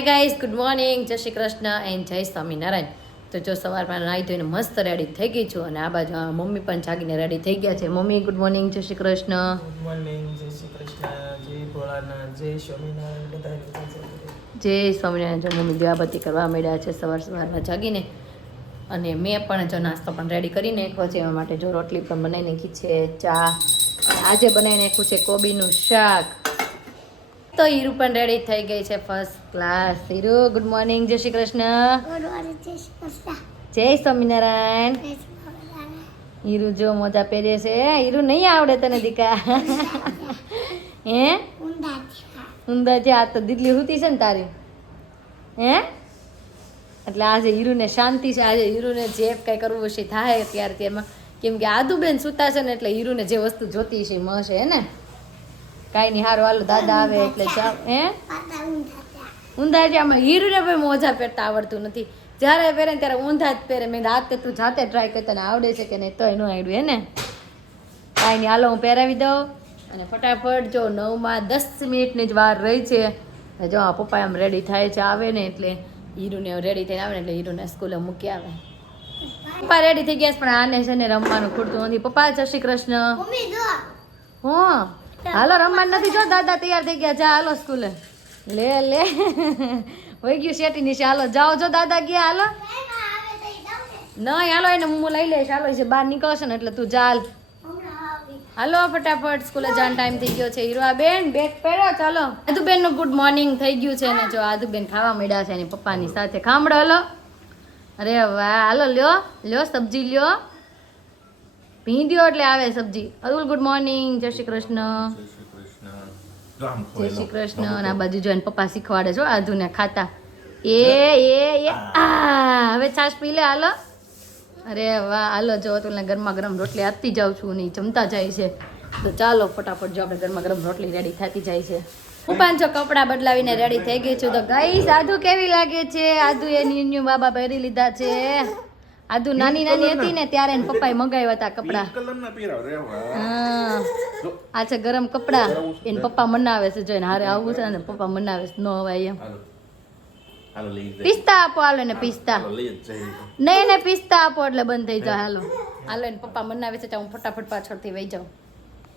Guys good morning જય Shri Krishna and જય સ્વામિનારાયણ. તો જો સવારમાં નાહી ધોઈને મસ્ત રેડી થઈ ગઈ છું અને આ બાજુ મમ્મી પણ જાગીને રેડી થઈ ગયા છે. મમ્મી ગુડ મોર્નિંગ જય શ્રી કૃષ્ણ. ગુડ મોર્નિંગ જય શ્રી કૃષ્ણ જય ભોળાનાથ જય સ્વામિનારાયણ બધા જય સ્વામિનારાયણ જો મમ્મી દીવાબત્તી કરવા માંડ્યા છે સવાર સવારમાં જાગીને. અને મેં પણ જો નાસ્તો પણ રેડી કરી નાખ્યો છે. એના માટે જો રોટલી પણ બનાવી નાખી છે ચા. આજે બનાવી નાખ્યું છે કોબીનું શાક. તો હીરુ પણ રેડી થઈ ગઈ છે first class Hiru good morning જય શ્રી કૃષ્ણ. જય સ્વામિનારાયણ. હીરુ જો મોજા પહેરે છે. હીરુ નહીં આવડે તને દીકા. હે? ઊંધા છે આ તો દીદલી હુતી છે ને તારી. હે? એટલે આજે હીરુને શાંતિ છે. આજે હીરુને જે કંઈ કરવું છે થાય ત્યારે તેમાં કેમ કે આદુબેન સુતા છે ને એટલે હીરુને જે વસ્તુ જોતી છે મળશે હે ને? કાંઈ નહીં હારું હાલો દાદા આવે એટલે જા. હે? ઊંધા છે આમાં હીરુને ભાઈ મોજા પહેરતા આવડતું નથી. જ્યારે પહેરે ને ત્યારે ઊંધા જ પહેરે. મેં રાત તું જાતે ટ્રાય કરતા ને આવડે છે કે નહીં તો એનું આવડ્યું હે ને? કાંઈ નહીં હાલો હું પહેરાવી દઉં. અને ફટાફટ જો નવમાં દસ મિનિટની જ વાર રહી છે. જો આ પપ્પા આમ રેડી થાય છે આવે ને એટલે હીરુને રેડી થઈને આવે ને એટલે હીરુને સ્કૂલે મૂકી આવે. પપ્પા રેડી થઈ ગયા છે પણ આને છે ને રમવાનું ખૂટતું નથી. પપ્પા જય શ્રી કૃષ્ણ. હું. હાલો, રમવાનું નથી જો, દાદા તૈયાર થઈ ગયા જા હાલો, સ્કૂલે. લે લે. વહી ગયું શેટી નીચે હાલો, જાઓ જો, દાદા ગયા. હાલો. નહીં, હાલો, એને હું લઈ લઈશ. હાલો છે બહાર નીકળશે ને એટલે તું ચાલ. હાલો, ફટાફટ સ્કૂલે જવાનો ટાઈમ થઈ ગયો છે. હીરો બેન બેગ પહેરો ચાલો આદુબેનનું ગુડ મોર્નિંગ થઈ ગયું છે ને જો, આદુબેન ખાવા મળ્યા છે એની પપ્પાની સાથે. ખામડો, હલો. અરે વાહ, હાલો, લ્યો લ્યો, સબ્જી લ્યો. ભીંડ્યો એટલે આવે સબ્જી. અરુલ ગુડ મોર્નિંગ જય શ્રી કૃષ્ણ. જય શ્રી કૃષ્ણ. અને આ બાજુ જો એને પપ્પા શીખવાડે છો આધુને ખાતા. એ એ એ આ. હવે છાશ પી લે હાલો. અરે વાહ હાલો જો તું ગરમા ગરમ રોટલી આપતી જાઉં છું ને જમતા જાય છે. તો ચાલો ફટાફટ જો આપણે ગરમા ગરમ રોટલી રેડી થતી જાય છે. હું પાંચ કપડાં બદલાવીને રેડી થઈ ગઈ છું. તો ગઈ આધુ કેવી લાગે છે? આધુ એ ન્યુ બાબા પહેરી લીધા છે. આધુ નાની નાની હતી ને ત્યારે એને પપ્પાએ મગાવ્યા હતા કપડા. આ છે ગરમ કપડાં. એને પપ્પા મનાવે છે જોઈને હારે આવવું છે ને પપ્પા મનાવે છે ન અવાય એમ. પિસ્તા આપો હાલો ને પિસ્તા. નહીં ને પિસ્તા આપો એટલે બંધ થઈ જાય. હાલો. હાલો એને પપ્પા મનાવે છે હું ફટાફટ પાછળથી વહી જાઉં.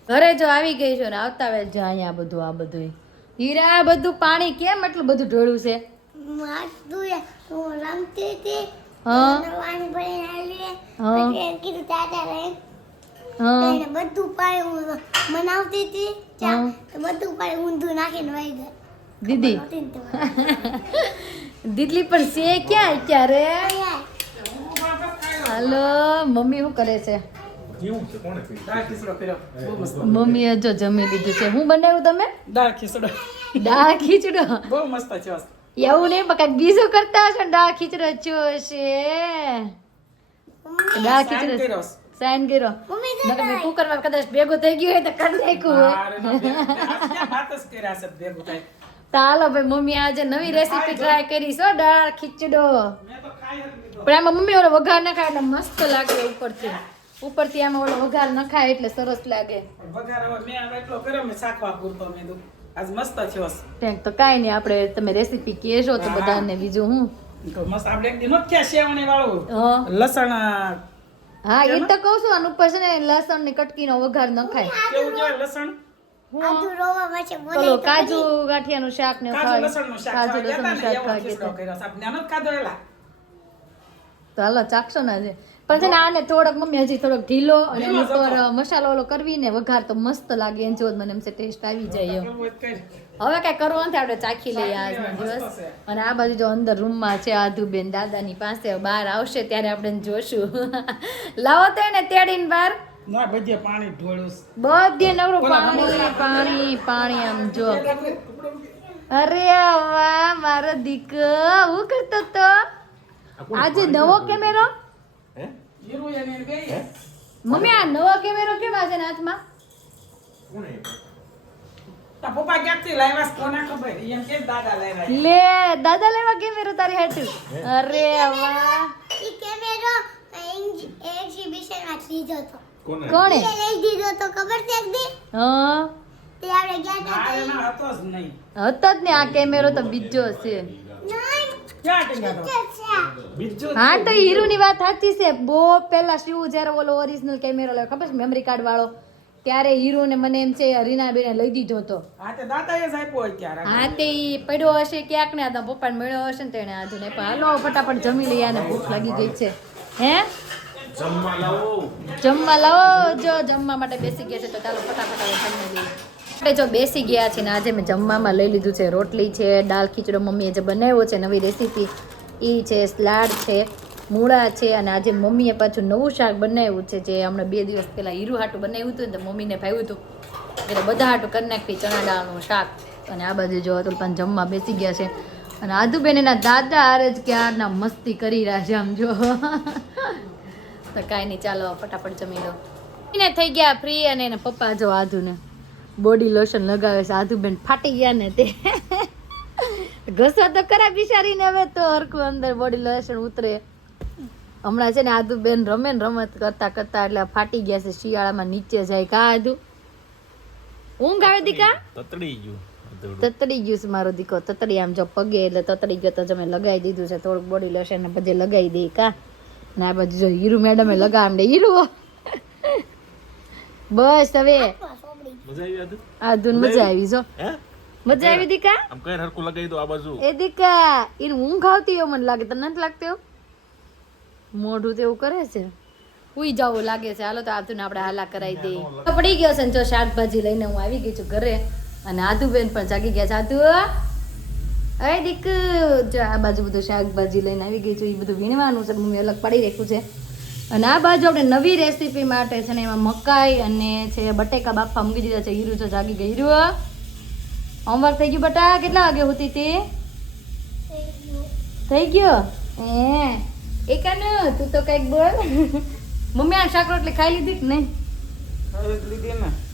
ઘરે જો આવી ગઈ છું ને આવતા વેલ જો અહીંયા બધું આ બધું. હીરા બધું પાણી કેમ એટલું બધું ઢોળ્યું છે? હા હા હા બધું પાણી હું. મનાવતી હતી બધું પાણી ઊંધું નાખીને વહી ગઈ. દીદી. દીદલી પણ સે ક્યાં અત્યારે? હાલો મમ્મી શું કરે છે? મમ્મીએ જો જમી લીધું છે. હું બનાવ્યું તમે? દાળ ખીચડો દાળ ખીચડો? બહુ મસ્ત છે એવું નહીં પણ કાંઈક બીજું કરતા હશો ડા ખીચડો જો છે. ડા ખીચડો સાઈન કર્યો. નકર મેં કુકરમાં કદાચ ભેગો થઈ ગયો હોય તો કરી નાખ્યું હોય. છે હાલો ભાઈ મમ્મી આજે નવી રેસીપી ટ્રાય કરી છો દાળ ખીચડો. મેં પણ આમાં મમ્મી ઓલો વઘાર નખાય એટલે મસ્ત લાગે ઉપરથી. ઉપરથી આમાં ઓલો વઘાર નખાય એટલે સરસ લાગે. વઘાર હવે મેં એટલો કર્યો મેં શાકવા પૂરતો મેં આજ મસ્ત થયો છે. તો કાંઈ નહીં આપણે તમે રેસીપી કહેશો તો બધાને બીજું હું? મસ્ત આપણે એક દી ક્યાં શેવણી વાળું? લસણ હા એ તો કહું છું ઉપર છે ને લસણની કટકીનો વઘાર નખાય કેવું કહેવાય લસણ? કાજુ ગાંઠિયાનું શાક ને કાજુ ખાય લસણનું શાક. કાજુ લસણનું શાક ને, એલા. તો હાલો ચાખશો ને આજે. પણ છે ને આને થોડોક મમ્મી હજી થોડોક ઢીલો અને એની ઉપર મસાલો ઓલો કરવી ને વઘાર તો મસ્ત લાગે એમ જો મને એમ છે ટેસ્ટ આવી જાય એમ. હવે કઈ કરવું નથી આપણે ચાખી લઈએ આજનો દિવસ. અને આ બાજુ જો અંદર રૂમમાં છે આધુબેન દાદાની પાસે બહાર આવશે ત્યારે આપણે જોશું. લાવો તો એને તેડીને બહાર. ના બધે પાણી ઢોળ્યું બધે નવરું પાણી પાણી પાણી આમ જો. અરે વાહ મારો દીકરો. હું કરતો તો? આજે નવો કેમેરો. મમ્મી આ નવો કેમેરો કેમ છે ને હાથમાં? પપ્પા ક્યાંકથી લાવ્યા કોને ખબર? એમ કે દાદા લાવ્યા લે દાદા લેવા કેમેરો તારી હાટુ. અરે વાહ. ઈ કેમેરો એક્ઝિબિશનમાં લીધો હતો. કોને કોણે? એ લઈ દીધો તો ખબર છે એક દી હા. તે આપણે ગયા હતા ના, તો એના હતો જ નહીં. હતો જ ને આ કેમેરો તો બીજો છે. ટીંગા તો હીરુ ની વાત સાચી છે. બહુ પહેલા શિવ જ્યારે ઓલો ઓરિજિનલ કેમેરો લાવ્યો ખબર છે? મેમરી કાર્ડ વાળો. ત્યારે હીરો ને મને એમ છે રીનાબેને લઈ દીધો હતો. હા તે હા પડ્યો હશે ક્યાંક ને આ તો પપ્પાને મળ્યો હશે ને તેને આજે હાલો ફટાફટ જમી લઈએ અને ભૂખ લાગી ગઈ છે. હે? જમવા લાવો. જમવા લાવો જો જમવા માટે બેસી ગયા છે તો ચાલો ફટાફટ જમી લઈએ. આપણે જો બેસી ગયા છે ને આજે મેં જમવામાં લઈ લીધું છે રોટલી છે, દાળ, ખીચડો મમ્મીએ જે બનાવ્યો છે, નવી રેસીપી. એ છે, સલાડ છે, મૂળા છે અને આજે મમ્મીએ પાછું નવું શાક બનાવ્યું છે, જે હમણાં બે દિવસ પહેલાં હીરું હાટું બનાવ્યું હતું ને તો મમ્મીને ભાવ્યું હતું. એટલે બધા હાટું કરી નાખી ચણા દાળનું શાક. અને આ બાજુ જો અતુલ પણ જમવા બેસી ગયા છે. અને આદુબેન એના દાદા આરે જ ક્યારના મસ્તી કરી રહ્યા છે, આમ જો. તો કાંઈ નહીં, ચાલો, ફટાફટ જમી લો. એને થઈ ગયા ફ્રી અને એના પપ્પા જો આધુને બોડી લોશન લગાવે છે. આધુબેન ફાટી ગયા ને તે. ઘસો તો ખરા બિચારીને હવે તો હરખું અંદર બોડી લોશન ઉતરે. હમણાં છે ને આધુબેન રમે ને રમત કરતા કરતા એટલે ફાટી ગયા છે. શિયાળામાં નીચે જાય કા આધુ ઊંઘ આવે દીકા? તતડી ગયું તતડી ગયું છે મારો દીકો. તતડી આમ જો પગે એટલે તતડી ગયો તો જમે લગાવી દીધું છે. થોડુંક બોડી લોશન ને બધે લગાવી દે કા. ને આ બાજુ જો હીરુ મેડમે લગાવ ને હીરુ બસ હવે. મજા આવી મજા આવી? જો. હે? મજા આવી દીકા? આમ કઈ હરખું લગાવી દો આ બાજુ. એ દીકા એને ઊંઘ આવતી હોય મને લાગે તને નથી લાગતું મોઢું તેવું કરે છે. ઉઈ જવું લાગે છે. હાલો તો આધુને આપણે હાલા કરાવી દઈએ. પડી ગયો છે ને જો શાકભાજી લઈને હું આવી ગઈ છું ઘરે. અને આધુબેન પણ જાગી ગયા છે. આધુ અરે દીક જો આ બાજુ બધું શાકભાજી લઈને આવી ગઈ છું. એ બધું વીણવાનું છે. મમ્મી અલગ પાડી રાખ્યું છે. અને આ બાજુ આપણે નવી રેસીપી માટે છે ને એમાં મકાઈ અને છે બટેકા બાફા મૂકી દીધા છે. હીરું છે જાગી ગઈ. હીરું હોમવર્ક થઈ ગયું બટા? કેટલા વાગે હોતી તે? થઈ ગયો? હે. એકાનો તું તો કંઈક બોલ. મમ્મી આ શાક રોટલી ખાઈ લીધી કે નહીં?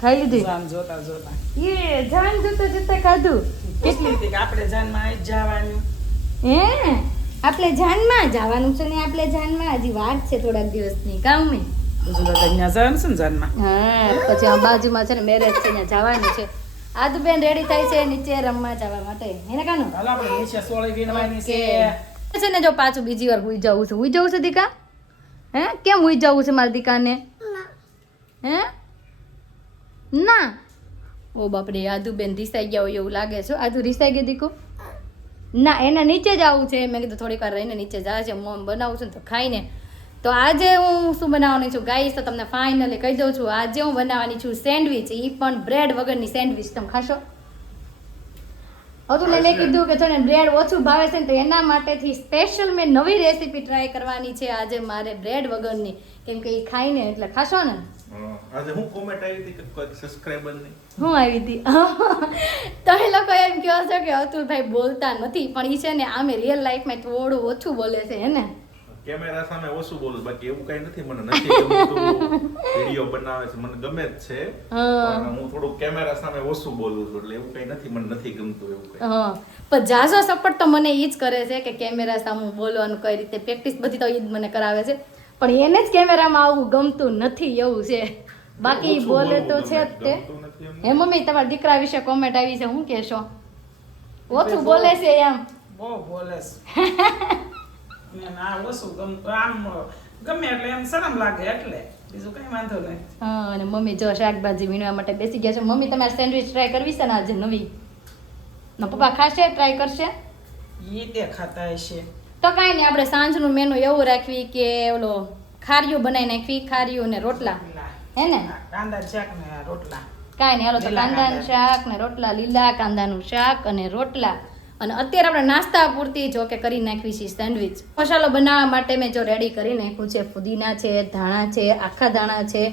ખાઈ લીધી જાન જોતા જોતા. એ જાન જોતા જોતા ખાધું. કેટલી આપણે જાનમાં આવી જવાનું. હે? આપણે જાનમાં જવાનું છે ને આપણે જાનમાં હજી વાર છે થોડાક દિવસની કામ જાનમાં. હા પછી આ બાજુમાં છે ને મેરેજ છે ત્યાં જવાનું છે. આદુ બેન રેડી થાય છે નીચે રમવા જવા માટે. એને કાનો? હાલો આપણે નીચે સોળી વીણવાની છે. છે ને જો પાછું બીજી વાર હુઈ જવું છું. હુઈ જવું છે દીકા? હે? કેમ હુઈ જવું છે મારી દીકાને? હે? ના. ઓ બાપરે આદુ બેન રીસાઈ ગયા હોય એવું લાગે છે. આદુ રીસાઈ ગઈ દીકુ? ના એના નીચે જ આવું છે. મેં કીધું થોડીક વાર રહીને નીચે જાય છે મોમ બનાવું છું તો ખાઈને. તો આજે હું શું બનાવવાની છું ગાઈસ? તો તમને ફાઇનલી કહી દઉં છું આજે હું બનાવવાની છું સેન્ડવિચ. એ પણ બ્રેડ વગરની સેન્ડવિચ. તમે ખાશો? હતું મેં કીધું કે છે ને બ્રેડ ઓછું ભાવે છે ને તો એના માટેથી સ્પેશિયલ મેં નવી રેસીપી ટ્રાય કરવાની છે. આજે મારે બ્રેડ વગરની. કેમ કે એ ખાઈને એટલે ખાશો ને? આજે હું કોમેન્ટ આવી હતી કે કોઈ સબસ્ક્રાઇબર નહીં? હું આવી હતી? તમે લોકો એમ કહો છો કે અતુલભાઈ બોલતા નથી પણ એ છે ને આમે રિયલ લાઈફમાં થોડું ઓછું બોલે છે હે ને? કેમેરા સામે ઓછું બોલું બાકી એવું કઈ નથી મને નથી ગમતું. વીડિયો બનાવે છે મને ગમે જ છે હા. પણ હું થોડું કેમેરા સામે ઓછું બોલું છું એટલે એવું કઈ નથી મને નથી ગમતું એવું કઈ. પણ જાજો સપોર્ટ તો મને એ જ કરે છે કે કેમેરા સામે બોલવાનું કઈ રીતે પ્રેક્ટિસ બધી તો એ જ મને કરાવે છે. પણ એને જ કેમેરામાં આવવું ગમતું નથી એવું છે. બાકી બોલે તો છે જ તે. હે મમ્મી તમારા દીકરા વિશે કોમેન્ટ આવી છે શું કહેશો? ઓછું બોલે છે એમ. બહુ બોલે છે. ને ઓછું ગમતું આમ ગમે એટલે એમ શરમ લાગે એટલે. બીજું કઈ વાંધો નહીં. હા અને મમ્મી જો શાકભાજી વીણવા માટે બેસી ગયા છે. મમ્મી તમારે સેન્ડવિચ ટ્રાય કરવી છે ને આજે નવી? ના પપ્પા ખાશે ટ્રાય કરશે? ઈ તે ખાતા હશે. તો કાંઈ નહીં આપણે સાંજનું મેનુ એવું રાખવી કે ઓલો ખારીયું બનાવી નાખવી ખારીયું ને રોટલા. હે ને? કાંદા શાક ને રોટલા. કાંઈ નહીં હાલો તો કાંદાનું કાંદા. શાક ને રોટલા લીલા કાંદાનું શાક અને રોટલા. અને અત્યારે આપણે નાસ્તા પૂરતી જો કે કરી નાખવી છે સેન્ડવિચ. મસાલો બનાવવા માટે મેં જો રેડી કરી નાખ્યું છે. ફુદીના છે ધાણા છે આખા ધાણા છે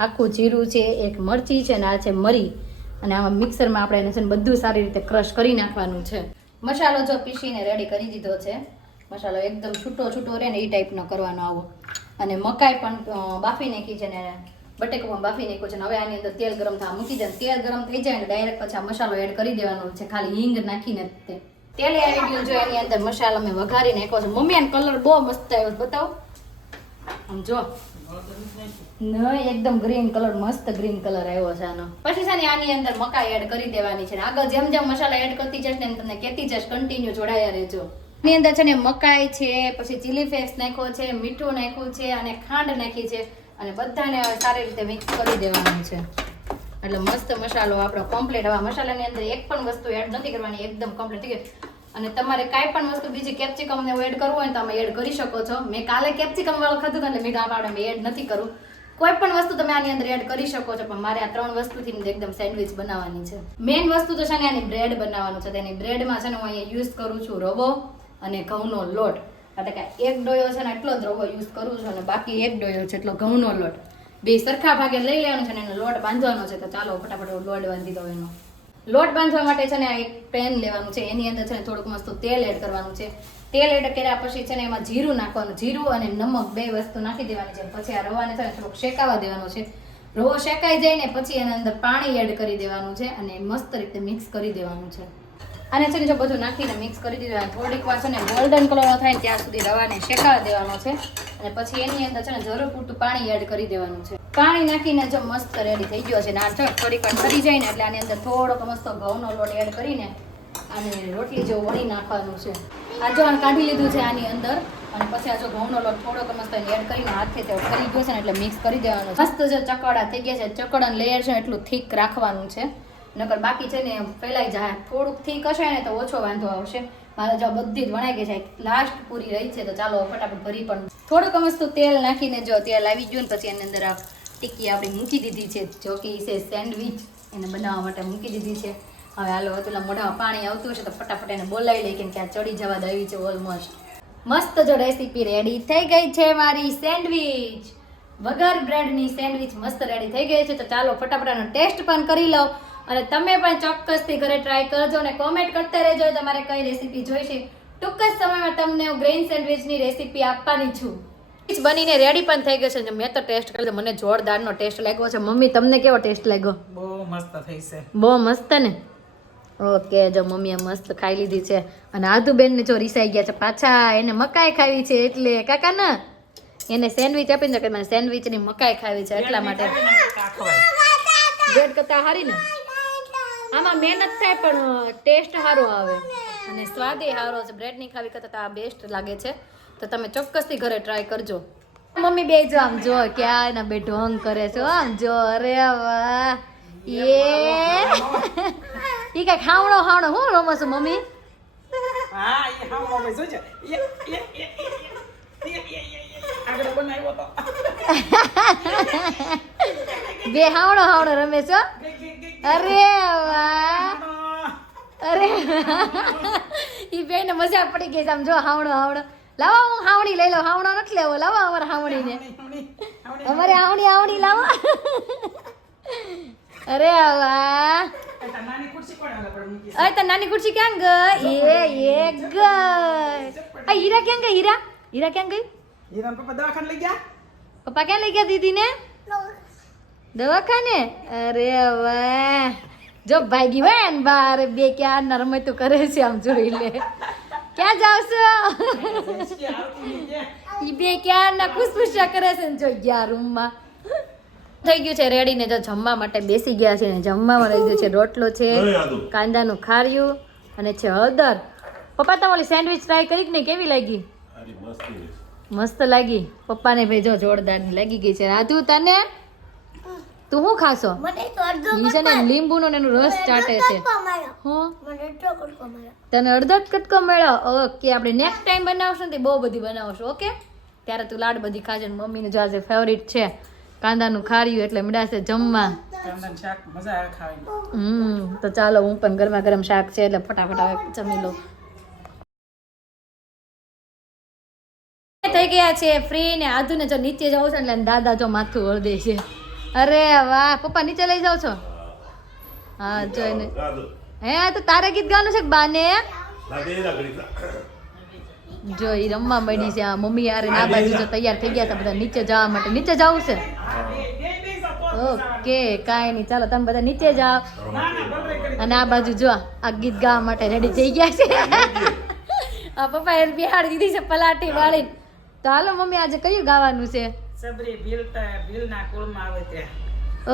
આખું જીરું છે એક મરચી છે ને આ છે મરી. અને આમાં મિક્સરમાં આપણે એને છે બધું સારી રીતે ક્રશ કરી નાખવાનું છે. મસાલો જો પીસીને રેડી કરી દીધો છે. મસાલો એકદમ છૂટો છૂટો રહે ને એ ટાઈપનો કરવાનો આવો. અને મકાઈ પણ બાફી નાખી છે ને બટેકો પણ બાફી નાખ્યું છે હવે આની અંદર તેલ ગરમ થવા મૂકી દે તેલ ગરમ થઈ જાય ને ડાયરેક્ટ પછી આ મસાલો એડ કરી દેવાનો છે, ખાલી હિંગ નાખીને તે. તેલે આવી ગયું જો એની અંદર મસાલો મેં વઘારી નાખ્યો છે. મમ્મી, આનો કલર બહુ મસ્ત આવ્યો બતાવો. આમ જો. નહીં એકદમ ગ્રીન કલર મસ્ત ગ્રીન કલર આવ્યો છે આનો. પછી છે ને આની અંદર મકાઈ એડ કરી દેવાની છે આગળ જેમ જેમ મસાલા એડ કરતી જશે ને તમને કહેતી જશ કન્ટિન્યુ જોડાયા રહેજો. એની અંદર છે ને મકાઈ છે, પછી ચીલી ફ્લેક્સ નાખ્યો છે, મીઠું નાખ્યું છે અને ખાંડ નાખી છે અને બધાને સારી રીતે મિક્સ કરી દેવાનું છે. એટલે મસ્ત મસાલો આપણો કમ્પ્લીટ હવે મસાલાની અંદર એક પણ વસ્તુ એડ નથી કરવાની, એકદમ કમ્પ્લીટ થઈ અને તમારે કાંઈ પણ વસ્તુ બીજી કેપ્સિકમ ને એડ કરવું હોય તો તમે એડ કરી શકો છો. મેં કાલે કેપ્સિકમ વાળું ખાધું એટલે મેં આ પાવડે મેં એડ નથી કરું. કોઈ પણ વસ્તુ તમે આની અંદર એડ કરી શકો છો, પણ મારે આ ત્રણ વસ્તુથી એકદમ સેન્ડવિચ બનાવવાની છે. મેઇન વસ્તુ તો છે ને આની બ્રેડ બનાવવાનું છે. તેની બ્રેડમાં છે ને હું અહીંયા યુઝ કરું છું રવો અને ઘઉંનો લોટ. એટલે કે એક ડોયો છે ને એટલો જ રવો યુઝ કરું છું અને બાકી એક ડોયો છે એટલો ઘઉંનો લોટ. બે સરખા ભાગે લઈ લેવાનો છે ને એનો લોટ બાંધવાનો છે, તો ચાલો ફટાફટ લોટ બાંધી દઉં એનો. લોટ બાંધવા માટે છે ને આ એક પેન લેવાનું છે, એની અંદર છે ને થોડુંક મસ્ત તેલ એડ કરવાનું છે. તેલ એડ કર્યા પછી છે ને એમાં જીરું નાખવાનું, જીરું અને નમક બે વસ્તુ નાખી દેવાની છે, પછી આ રવાને છે ને થોડુંક શેકાવા દેવાનો છે. રવો શેકાઈ જાય ને પછી એના અંદર પાણી એડ કરી દેવાનું છે અને મસ્ત રીતે મિક્સ કરી દેવાનું છે. અને છે ને જો બધું નાખીને મિક્સ કરી દીધું થોડીક વાર છે ને ગોલ્ડન કલર થાય ને ત્યાં સુધી રવાને શેકાવા દેવાનો છે. અને પછી એની અંદર છે ને જરૂર પૂરતું પાણી એડ કરી દેવાનું છે. પાણી નાખીને જો મસ્ત રેડી થઈ ગયો છે. ને આ જો થોડીક વાર કરી જાય ને એટલે આની અંદર થોડોક મસ્ત ઘઉંનો લોટ એડ કરીને અને રોટલી જેવું વણી નાખવાનું છે. આ જો આને કાઢી લીધું છે આની અંદર અને પછી આ જો ઘઉંનો લોટ થોડોક મસ્ત એડ કરીને હાથે તે કરી ગયો છે ને એટલે મિક્સ કરી દેવાનું મસ્ત જે ચકડા થઈ ગયા છે. ચકડાનું લેયર છે એટલું થીક રાખવાનું છે. નકર બાકી છે ને ફેલાઈ જાય. થોડુંકથી કશે ને તો ઓછો વાંધો આવશે. મારે જો બધી જ વણાઈ ગઈ છે. લાસ્ટ પૂરી રહી છે તો ચાલો ફટાફટ ભરી પણ. થોડુંક મસ્ત તેલ નાખીને જો તેલ આવી ગયું ને પછી એની અંદર આ ટિક્કી આપણે મૂકી દીધી છે. જો કે છે સેન્ડવિચ. એને બનાવવા માટે મૂકી દીધી છે. હવે હાલો, પેલા મોઢામાં પાણી આવતું હશે તો ફટાફટ એને બોલાવી લઈ કે આ ચડી જવા દેવી છે ઓલમોસ્ટ મસ્ત જો રેસીપી રેડી થઈ ગઈ છે મારી સેન્ડવિચ. વગર બ્રેડની સેન્ડવિચ મસ્ત રેડી થઈ ગઈ છે. તો ચાલો ફટાફટાનો ટેસ્ટ પણ કરી લો અને તમે પણ ચોક્કસથી ઘરે ટ્રાય કરજો અને કોમેન્ટ કરતા રહેજો તમારે કઈ રેસીપી જોઈશે. ટૂંક જ સમયમાં તમને હું ગ્રેઇન સેન્ડવિચની રેસીપી આપવાની છું. બનીને રેડી પણ થઈ ગઈ છે. મેં તો ટેસ્ટ કર્યો મને જોરદારનો ટેસ્ટ લાગ્યો છે. મમ્મી તમને કેવો ટેસ્ટ લાગ્યો? બહુ મસ્ત થઈ છે. બહુ મસ્ત ને? ઓકે જો મમ્મીએ મસ્ત ખાઈ લીધી છે. અને આદુબેનને જો રીસાઈ ગયા છે પાછા એને મકાઈ ખાવી છે એટલે કાકા ના એને સેન્ડવિચ આપીને કે મને સેન્ડવિચની મકાઈ ખાવી છે એટલા માટે. ગેટ કરતા હારી ને? આમાં મહેનત થાય પણ ટેસ્ટ સારો આવે. અને સ્વાદ એ સારો છે. બ્રેડની ખાવી કરતા તો આ બેસ્ટ લાગે છે. તો તમે ચોક્કસથી ઘરે ટ્રાય કરજો. મમ્મી બે જો આમ જો ક્યાં એના બે ઢોંગ કરે છે હો, આમ જો અરે વાહ. એ ઈ કઈ ખાવણો ખાવણો હું રમો છું મમ્મી? હા એ બે હાવણો હાવણો રમે છો. અરે વાહ. અરે ઈ બેને મજા પડી ગઈ આમ જો હાવણો હાવણો. લાવો હું હાવણી લઈ લઉં. હાવણો નથી લેવો. લાવો અમારે હાવણીને. અમારે હાવણી હાવણી લાવો. અરે વાહ. અરે તો નાની ખુરશી ક્યાં ગઈ? એ એ ગઈ. આ હીરા ક્યાં ગઈ? હીરા? હીરા ક્યાં ગઈ? હીરા પપ્પા દવાખાને લઈ ગયા? પપ્પા ક્યાં લઈ ગયા દીદીને? દવાખાને? અરે વાહ. જો ભાગી હોય ને બાર બે ક્યાં નરમતું કરે છે આમ જોઈ લે. ક્યાં જાવ છો? ખુરશી આવતી નહીં કે. ઈ બે ક્યાં ના ખુશખુશા કરે છે ને જો ગયા રૂમમાં. થઈ ગયું છે રેડી ને જો જમવા માટે બેસી ગયા છે ને જમવામાં રહી ગયો છે રોટલો છે કાંદાનું ખાર્યું અને છે હળદર. પપ્પા તમે ઓલી સેન્ડવિચ ટ્રાય કરી ને કેવી લાગી? મસ્ત લાગી. પપ્પાને ભાઈ જો જોરદારની લાગી ગઈ છે. રાધુ તને? તું શું ખાશો? મને તો ઈ ને લીંબુનો ને એનો રસ ચાટે છે. તને અડધો જ કટકો મળ્યો? ઓકે આપણે નેક્સ્ટ ટાઈમ બનાવશું ને તે બહુ બધી બનાવશું ઓકે? ત્યારે તું લાડ બધી ખાજે મમ્મીનું જો આજે ફેવરિટ છે. કાંદાનું ખાર્યું એટલે મીડાશે જમવા. કાંદાનું શાક મજા આવે ખાવાની. હમ તો ચાલો હું પણ ગરમા ગરમ શાક છે એટલે ફટાફટ આવે જમી લઉં. થઈ ગયા છે ફ્રી ને આધુ ને જો નીચે જાવ છે ને એટલે દાદા જો માથું વળદે છે. અરે વાહ પપ્પા નીચે લઈ જાવ છો. હા જોઈને. હે તો તારે ગીત ગાવાનું છે બાને? જો એ રમવા મળી છે આ મમ્મી યાર આ બાજુ જો તૈયાર થઈ ગયા હતા બધા નીચે જવા માટે. નીચે જવું છે? ઓકે કાંઈ નહીં ચાલો તમે બધા નીચે જાઓ. ના ના અને આ બાજુ જો આ ગીત ગાવા માટે રેડી થઈ ગયા છે. આ પપ્પા એ બિહાડી દીધી છે પલાટી વાળી તો હાલો મમ્મી આજે કયું ગાવાનું છે? સબરી ભીલ ભીલના કુળમાં આવે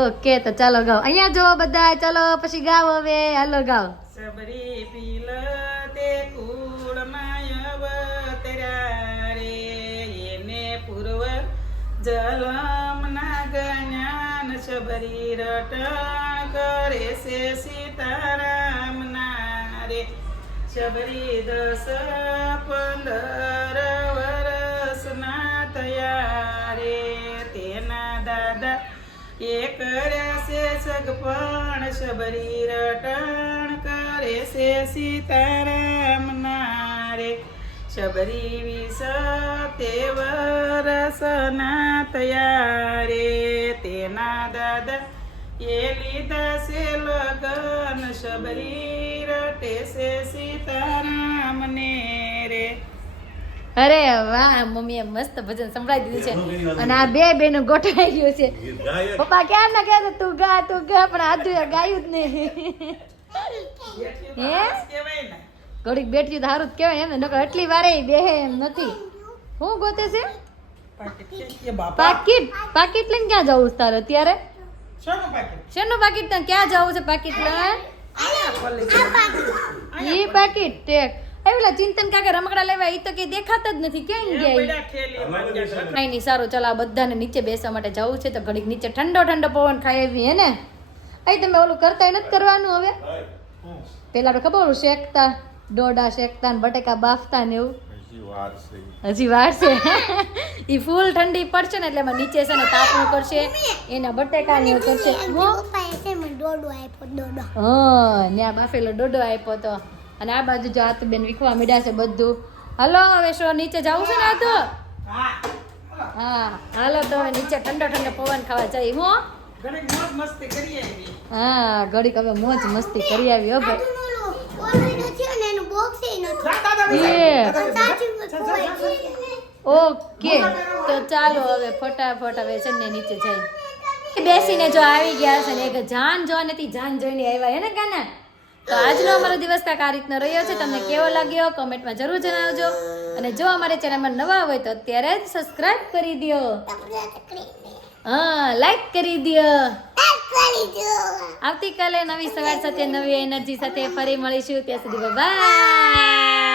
ઓકે તો ચાલો ગાવ અહીંયા જો બધા ચાલો પછી ગાવ હવે. હાલો ગાવ સબરી ભીલ તે કુળમાં અવતરા રે એને પૂર્વ જલમના જ્ઞાન સબરી રટણ કરે છે સીતારામના રે. શબરી દસ પંદર વરસના તયા દાદા એ કર્યા છે સગપણ શબરી રટણ કરે છે સીતારામ નારે શબરી વિષ તે વરસના થયા રે તેના દાદા એ લીધા છે લગન. શબરી રટે છે સીતારામને રે. અરે વાહ મમ્મીએ મસ્ત ભજન સંભળાવી દીધું છે. અને આ બે બેનો ગોઠવાઈ ગયું છે. પપ્પા ક્યાં ના કહેતા તું ગા તું ગા પણ આજુ ગાયું જ નહીં. હે? ઘડીક બેઠી તો સારું જ કહેવાય એમ ને નકર એટલી વારે બેહે એમ નથી. હું ગોતે છે? પાકીટ? છે? એ બાપા પાકીટ પાકીટ લઈને ક્યાં જવું છે તારે અત્યારે? શાનું પાકીટ? શેનું પાકીટ? તને ક્યાં જવું છે પાકીટ લઈને? ઈ પાકીટ ટેક. એવલા ચિંતન કાકા રમકડા લેવા એ તો કઈ દેખાતા જ નથી ક્યાં ગયા. કાંઈ નહીં સારું ચાલો આ બધાને નીચે બેસવા માટે જવું છે તો ઘડીક નીચે ઠંડો ઠંડો પવન ખાઈ આવી હે ને? અહીં તમે ઓલું કરતા નથી કરવાનું હવે? પેલા તો ખબર ઓલું શેકતા ડોડા શેકતા ને બટેકા બાફતા ને એવું? હજી વાર છે. એ ઈ ફૂલ ઠંડી પડશે ને એટલે એમાં નીચે છે ને તાપણું કરશે એના બટેકા ને કરશે. હા? ત્યાં બાફેલો ડોડો આપ્યો તો. અને આ બાજુ જો હાથ બેન વીખવા મીડ્યા છે બધું. હલો હવે શો નીચે જવું છે ને આ તો? હા હા હાલો તો નીચે ઠંડો ઠંડો પવન ખાવા જઈ હું. ઘડીક મોજ મસ્તી કરી આવી હા ઘડીક હવે મોજ મસ્તી કરી આવી હવે જા, જા, જા, જા, જા. ઓકે તો ચાલો હવે ફટાફટ હવે છે ને નીચે જઈ બેસીને જો આવી ગયા છે ને એક જાન જોવા નથી જાન જોઈને આવ્યા હે ને કાના? તો આજનો અમારો દિવસ આ રીતનો રહ્યો છે. તમને કેવો લાગ્યો? કમેન્ટમાં જરૂર જણાવજો. અને જો અમારી ચેનલમાં નવા હોય તો અત્યારે જ સબસ્ક્રાઇબ કરી દો હા, લાઈક કરી દો આવતીકાલે નવી સવાર સાથે નવી એનર્જી સાથે ફરી મળીશું. ત્યાં સુધી બાય